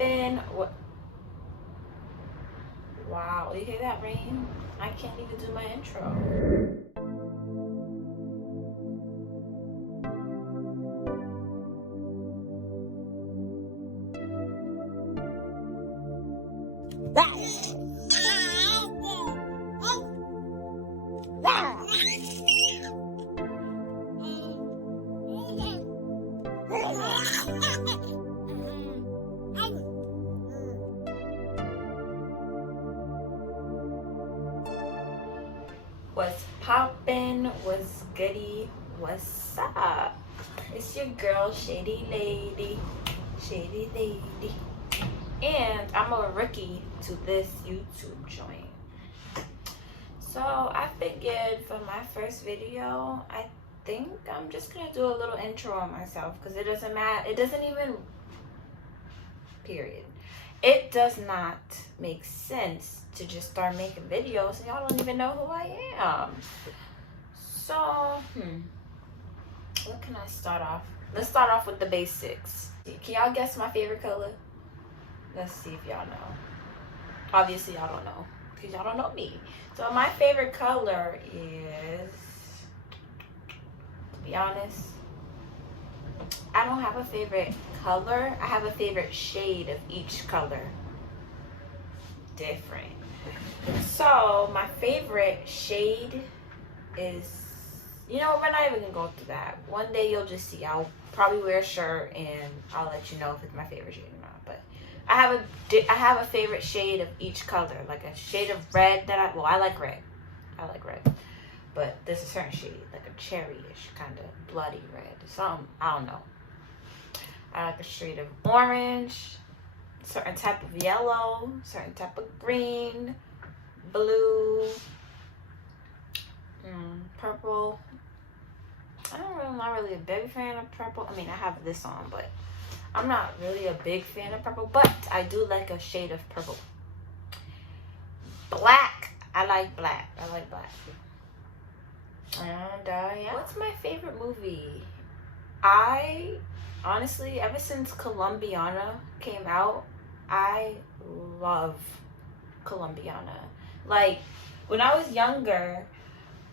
poppin'? What? Wow, you hear that rain? I can't even do my intro. What's poppin'? What's goody? What's up? It's your girl, Shady Lady. And I'm a rookie to this YouTube joint. So I figured for my first video, I think I'm just gonna do a little intro on myself because it doesn't matter. It doesn't even, period. It does not make sense to just start making videos and y'all don't even know who I am. So, what can I start off? Let's start off with the basics. Can y'all guess my favorite color? Let's see if y'all know. Obviously, y'all don't know because y'all don't know me. So my favorite color is, to be honest, I don't have a favorite color. I have a favorite shade of each color. Different. So my favorite shade is, you know, we're not even gonna go through that. One day you'll just see. I'll probably wear a shirt and I'll let you know if it's my favorite shade or not. But I have a favorite shade of each color, like a shade of red that I like red. I like red. But there's a certain shade, like a cherryish kind of bloody red. Some, I don't know. I like a shade of orange, certain type of yellow, certain type of green, blue, purple. I'm not really a big fan of purple. I mean, I have this on, but I'm not really a big fan of purple, but I do like a shade of purple. Black. I like black. And yeah. What's my favorite movie? I honestly, ever since Colombiana came out, I love Colombiana. Like, when I was younger,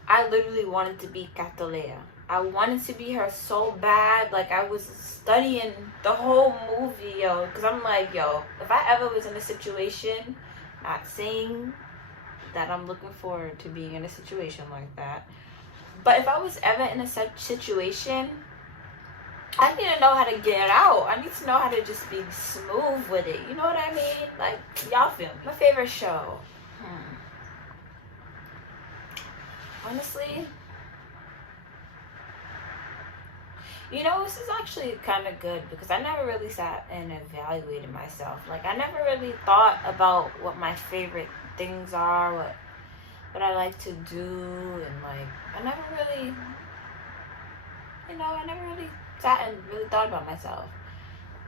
I literally wanted to be Catalea. I wanted to be her so bad. Like, I was studying the whole movie, yo. Because I'm like, yo, if I ever was in a situation, not saying that I'm looking forward to being in a situation like that, but if I was ever in a such situation, I need to know how to get out. I need to know how to just be smooth with it. You know what I mean? Like, y'all feel me? My favorite show. Honestly, you know, this is actually kind of good because I never really sat and evaluated myself. Like, I never really thought about what my favorite things are, what I like to do, and like, I never really, you know, I never really sat and really thought about myself.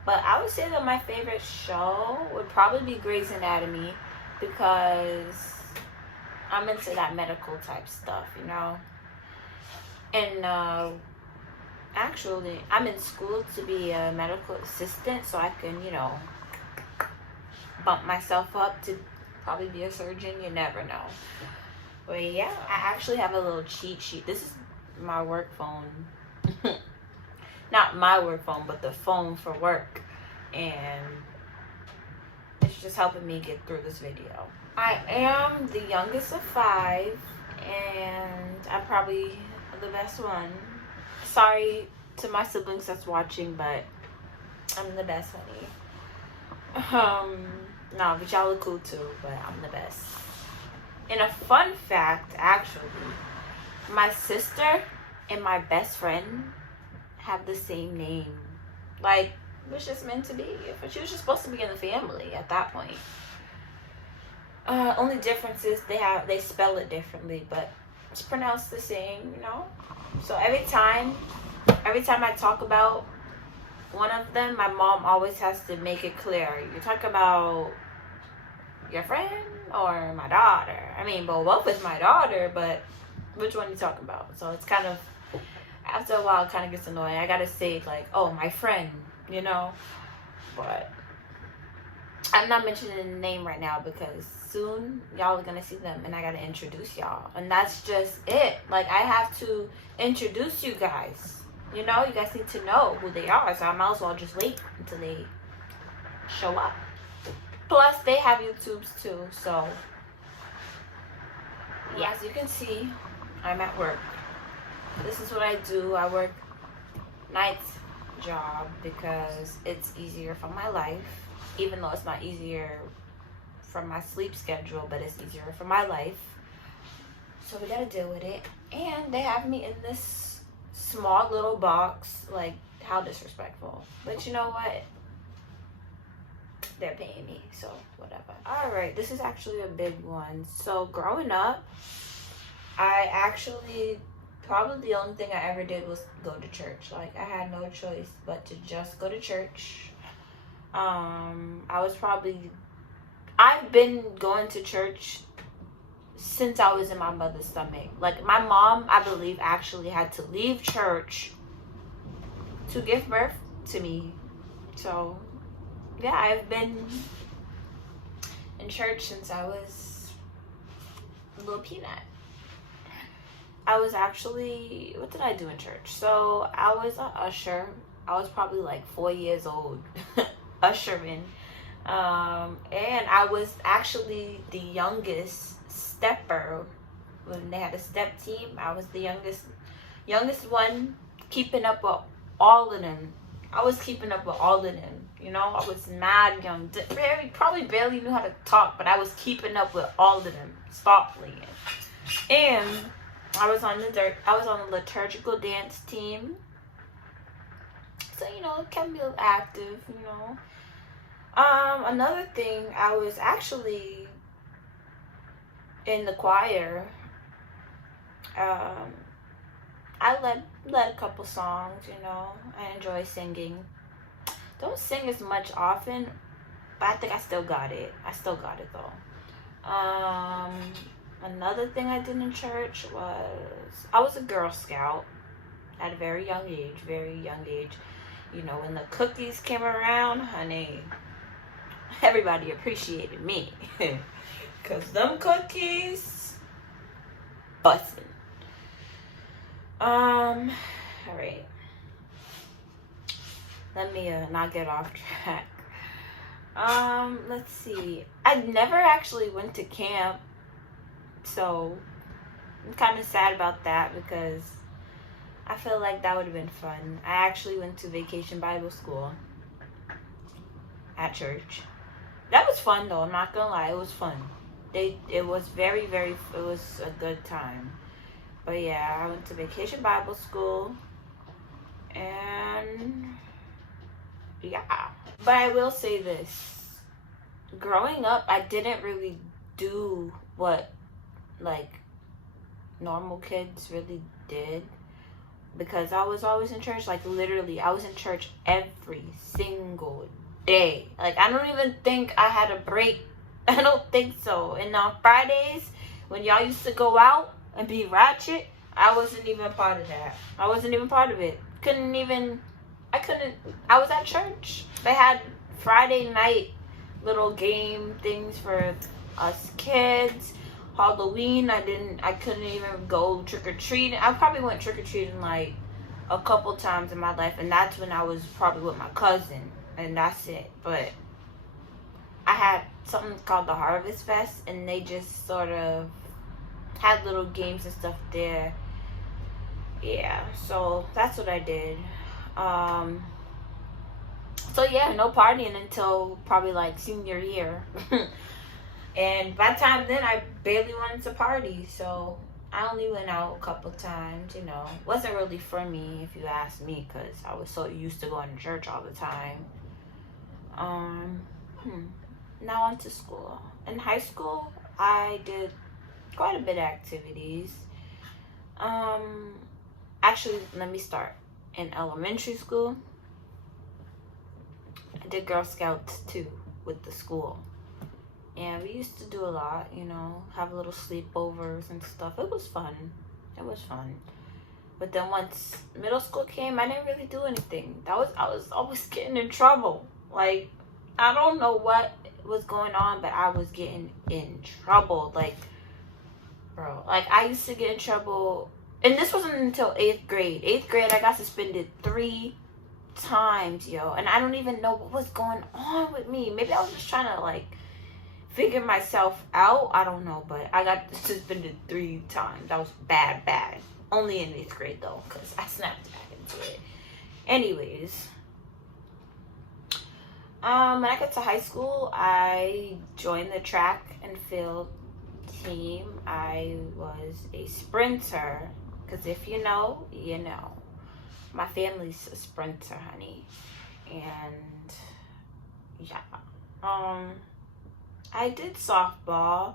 But I would say that my favorite show would probably be Grey's Anatomy because I'm into that medical type stuff, you know. And actually, I'm in school to be a medical assistant, so I can, you know, bump myself up to probably be a surgeon. You never know. But yeah, I actually have a little cheat sheet. This is my work phone. Not my work phone, but the phone for work. And it's just helping me get through this video. I am the youngest of 5, and I'm probably the best one. Sorry to my siblings that's watching, but I'm the best, honey. No, but y'all look cool too, but I'm the best. And a fun fact, actually, my sister and my best friend have the same name. Like, it was just meant to be. But she was just supposed to be in the family at that point. Only difference is they spell it differently, but it's pronounced the same, you know. So every time I talk about one of them, my mom always has to make it clear. You talk about your friend or my daughter? I mean, both is my daughter, but which one you talking about? So it's kind of, after a while, it kind of gets annoying. I gotta say, like, oh, my friend, you know. But I'm not mentioning the name right now because soon y'all are gonna see them and I gotta introduce y'all. And that's just it. Like, I have to introduce you guys. You know, you guys need to know who they are. So I might as well just wait until they show up. Plus, they have YouTubes too. So, yeah, as you can see, I'm at work. This is what I do. I work nights job because it's easier for my life, even though it's not easier for my sleep schedule, but it's easier for my life, so we gotta deal with it. And they have me in this small little box. Like, how disrespectful, but you know what, they're paying me, so whatever. All right, this is actually a big one. So growing up, I actually, probably the only thing I ever did was go to church. Like, I had no choice but to just go to church. I've been going to church since I was in my mother's stomach. Like, my mom, I believe, actually had to leave church to give birth to me. So, yeah, I've been in church since I was a little peanut. I was actually, what did I do in church? So I was an usher. I was probably like 4 years old, ushering. And I was actually the youngest stepper. When they had a step team, I was the youngest one, keeping up with all of them. I was keeping up with all of them. You know, I was mad young. Probably barely knew how to talk, but I was keeping up with all of them softly. And I was on the liturgical dance team. So, you know, it kept me active, you know. Another thing, I was actually in the choir. I led a couple songs, you know. I enjoy singing. Don't sing as much often, but I think I still got it. Though. Another thing I did in church was, I was a Girl Scout at a very young age. You know, when the cookies came around, honey, everybody appreciated me. Because them cookies, bustin'. Alright. Let me not get off track. Let's see. I never actually went to camp. So I'm kind of sad about that because I feel like that would have been fun. I actually went to Vacation Bible School at church. That was fun though, I'm not gonna lie, it was fun. It was it was a good time. But yeah, I went to Vacation Bible School and yeah. But I will say this. Growing up, I didn't really do what like normal kids really did because I was always in church. Like, literally, I was in church every single day. Like, I don't even think I had a break. I don't think so. And on Fridays, when y'all used to go out and be ratchet, I wasn't even a part of that. I wasn't even part of it. I was at church. They had Friday night little game things for us kids. Halloween, I couldn't even go trick-or-treating. I probably went trick-or-treating like a couple times in my life, and that's when I was probably with my cousin, and that's it. But I had something called the Harvest Fest, and they just sort of had little games and stuff there. Yeah, so that's what I did. So yeah, no partying until probably like senior year. And by the time then, I barely wanted to party, so I only went out a couple times, you know. Wasn't really for me, if you ask me, because I was so used to going to church all the time. Now on to school. In high school, I did quite a bit of activities. Actually, let me start. In elementary school, I did Girl Scouts too with the school. And we used to do a lot, you know, have little sleepovers and stuff. It was fun. But then once middle school came, I didn't really do anything. I was always getting in trouble. Like, I don't know what was going on, but I was getting in trouble. Like, bro, like I used to get in trouble, and this wasn't until 8th grade. 8th grade, I got suspended 3 times, yo, and I don't even know what was going on with me. Maybe I was just trying to like figure myself out. I don't know, but I got suspended 3 times. That was bad. Only in 8th grade though, because I snapped back into it. Anyways, when I got to high school, I joined the track and field team. I was a sprinter, because if you know, you know. My family's a sprinter, honey. And yeah, I did softball.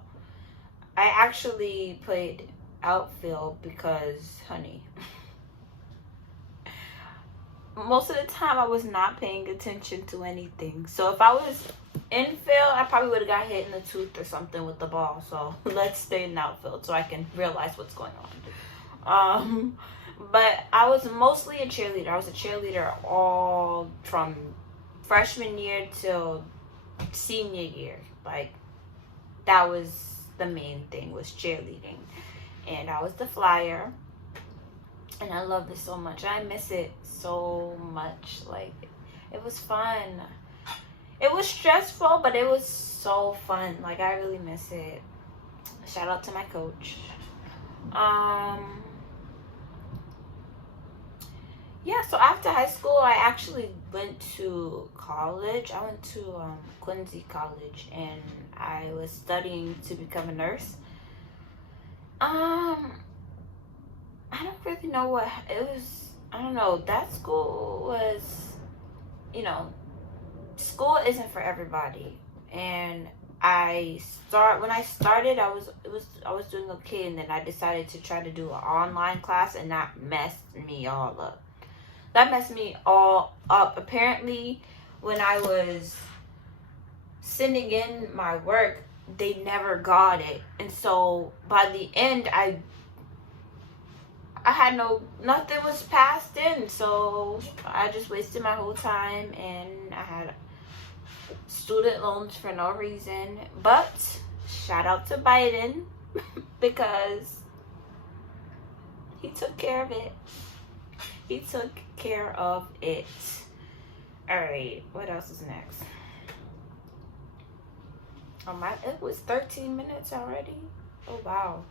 I actually played outfield because, honey, most of the time I was not paying attention to anything. So if I was infield, I probably would have got hit in the tooth or something with the ball. So let's stay in outfield so I can realize what's going on. But I was mostly a cheerleader. I was a cheerleader all from freshman year till senior year. Like, that was the main thing, was cheerleading. And I was the flyer. And I loved it so much. I miss it so much. Like, it was fun. It was stressful, but it was so fun. Like, I really miss it. Shout out to my coach. Yeah, so after high school, I actually went to college. I went to Quincy College, and I was studying to become a nurse. I don't really know what it was. I don't know. That school was, you know, school isn't for everybody. And when I started, I was doing okay, and then I decided to try to do an online class, and that messed me all up. That messed me all up. Apparently, when I was sending in my work, they never got it. And so by the end, I had nothing was passed in. So I just wasted my whole time, and I had student loans for no reason. But shout out to Biden because he took care of it. He took care of it. Alright, what else is next? It was 13 minutes already? Oh, wow.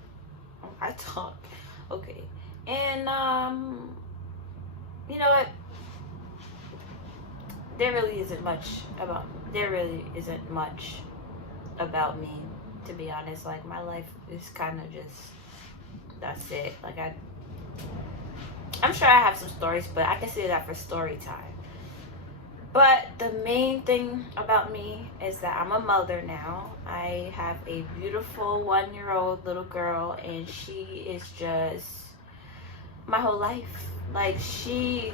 I talk. Okay. And, you know what? There really isn't much about me, to be honest. Like, my life is kind of just, that's it. Like, I'm sure I have some stories, but I can save that for story time. But the main thing about me is that I'm a mother now. I have a beautiful 1-year-old little girl, and she is just my whole life. Like, she's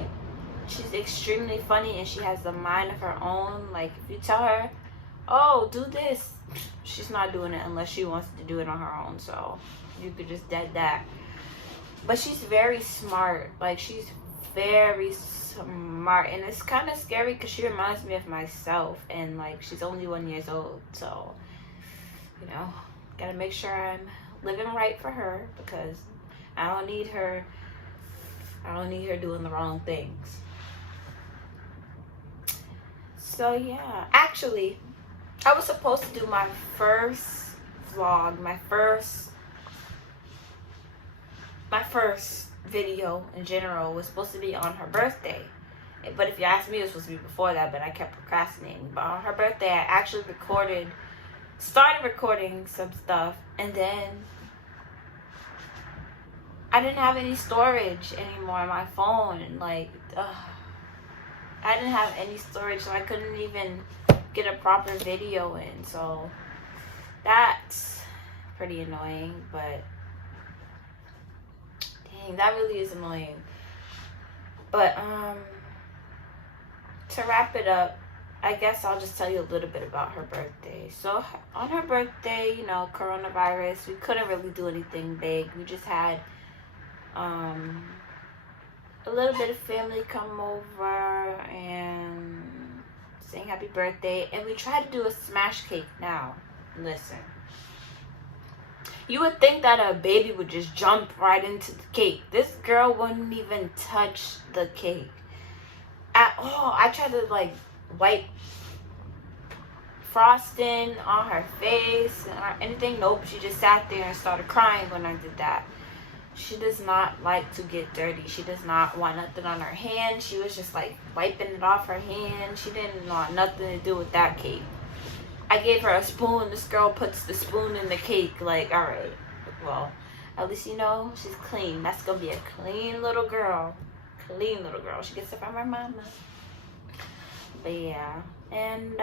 extremely funny, and she has a mind of her own. Like, if you tell her, oh, do this, she's not doing it unless she wants to do it on her own. So you could just dead that. But she's very smart. Like, she's very smart. And it's kind of scary because she reminds me of myself. And, like, she's only 1 year old. So, you know, gotta make sure I'm living right for her, because I don't need her doing the wrong things. So, yeah. Actually, I was supposed to do my first vlog, my first video in general was supposed to be on her birthday. But if you ask me, it was supposed to be before that, but I kept procrastinating. But on her birthday, I actually started recording some stuff, and then I didn't have any storage anymore on my phone, and like, I didn't have any storage, so I couldn't even get a proper video in. So that's pretty annoying, but dang, that really is annoying. But to wrap it up, I guess I'll just tell you a little bit about her birthday. So on her birthday, you know, coronavirus, we couldn't really do anything big. We just had a little bit of family come over and saying happy birthday, and we tried to do a smash cake. Now, listen. You would think that a baby would just jump right into the cake. This girl wouldn't even touch the cake at all. I tried to like wipe frosting on her face or anything. Nope, she just sat there and started crying when I did that. She does not like to get dirty. She does not want nothing on her hand. She was just like wiping it off her hand. She didn't want nothing to do with that cake. I gave her a spoon. This girl puts the spoon in the cake. Like, all right, well, at least you know she's clean. That's gonna be a clean little girl. Clean little girl. She gets it from her mama. But yeah, and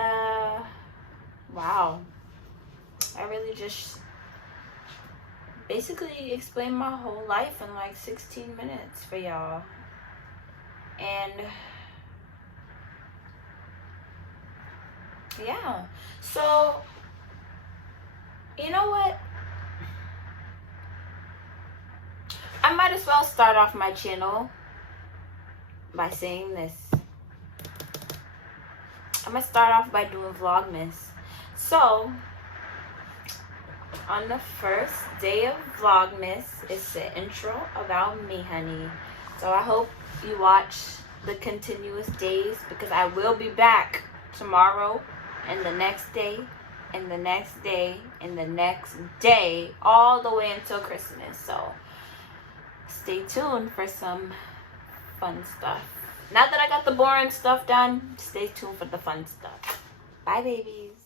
wow, I really just basically explained my whole life in like 16 minutes for y'all. And yeah, so you know what, I might as well start off my channel by saying this. I'm gonna start off by doing Vlogmas. So on the first day of Vlogmas, it's the intro about me, honey. So I hope you watch the continuous days, because I will be back tomorrow and the next day and the next day and the next day, all the way until Christmas. So stay tuned for some fun stuff. Now that I got the boring stuff done, stay tuned for the fun stuff. Bye, babies.